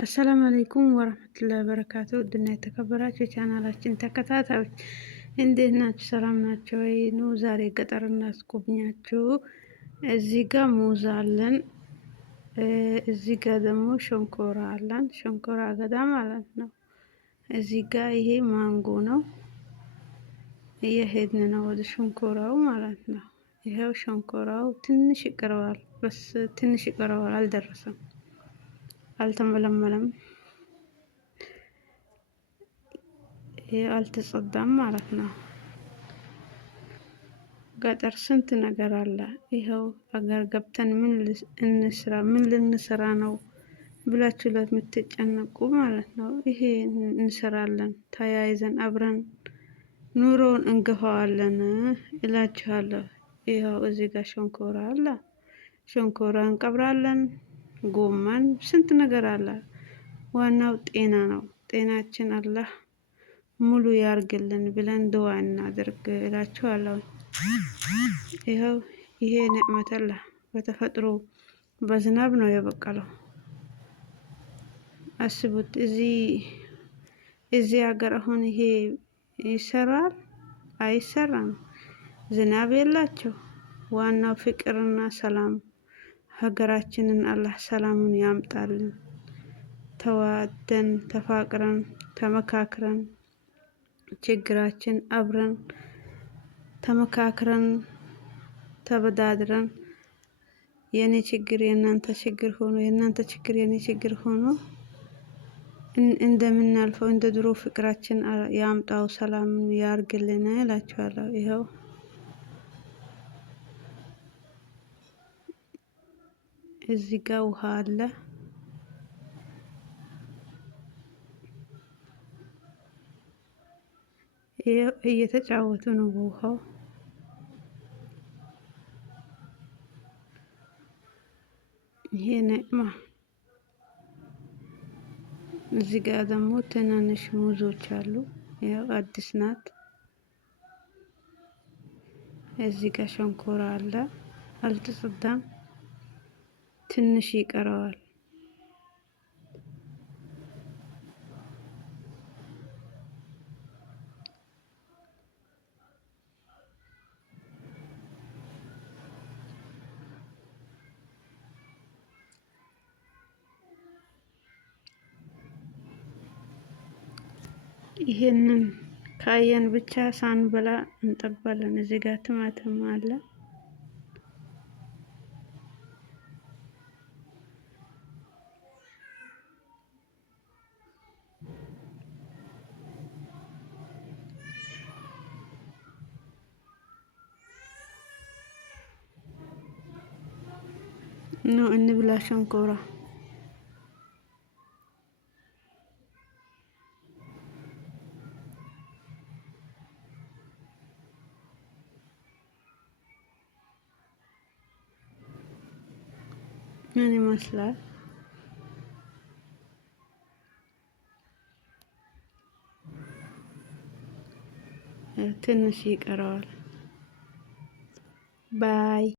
አሰላሙ አለይኩም ወራህመቱላሂ ወበረካቱ። ውድና የተከበራችሁ የቻናላችን ተከታታዮች እንዴት ናችሁ? ሰላም ናቸው ወይ? ኑ ዛሬ ገጠር እናስጎብኛችሁ። እዚህ ጋር ሙዝ አለን። እዚህ ጋር ደግሞ ሸንኮራ አለን። ሸንኮራ አገዳ ማለት ነው። እዚህ ጋር ይሄ ማንጎ ነው። እየሄድን ነው ወደ ሸንኮራው ማለት ነው። ይሄው ሸንኮራው ትንሽ ይቀረዋል፣ በስ ትንሽ ይቀረዋል፣ አልደረሰም፣ አልተመለመለም፣ አልተጸዳም ማለት ነው። ገጠር ስንት ነገር አለ። ይኸው አገር ገብተን ምን ልንሰራ ነው ብላችሁ ለምትጨነቁ ማለት ነው ይሄ እንሰራለን፣ ተያይዘን አብረን ኑሮውን እንገፋዋለን እላችኋለሁ። ይኸው እዚህ ጋር ሸንኮራ አለ። ሸንኮራ እንቀብራለን። ጎመን ስንት ነገር አለ። ዋናው ጤና ነው። ጤናችን አላህ ሙሉ ያርግልን ብለን ዱዓ እናድርግ እላችኋለሁ። ይኸው ይሄ ንዕመት አላህ በተፈጥሮ በዝናብ ነው የበቀለው። አስቡት፣ እዚህ ሀገር አሁን ይሄ ይሰራል አይሰራም? ዝናብ የላቸው። ዋናው ፍቅርና ሰላም። ሀገራችንን አላህ ሰላሙን ያምጣልን። ተዋደን ተፋቅረን ተመካክረን ችግራችን አብረን ተመካክረን ተበዳድረን የኔ ችግር የእናንተ ችግር ሆኖ የእናንተ ችግር የኔ ችግር ሆኖ እንደምናልፈው እንደ ድሮ ፍቅራችን ያምጣው፣ ሰላም ያርግልን እላችኋለሁ። ይኸው እዚህ ጋር ውሃ አለ። እየተጫወቱ ነው በውሃው። ይሄ ነዕማ። እዚህ ጋር ደግሞ ትናንሽ ሙዞች አሉ። ያው አዲስ ናት። እዚህ ጋር ሸንኮራ አለ፣ አልተጸዳም፣ ትንሽ ይቀረዋል። ይሄንን ካየን ብቻ ሳንበላ እንጠባለን። እዚህ ጋር ቲማቲም አለ። ኑ እንብላ ሸንኮራ። ምን ይመስላል? ትንሽ ይቀረዋል። ባይ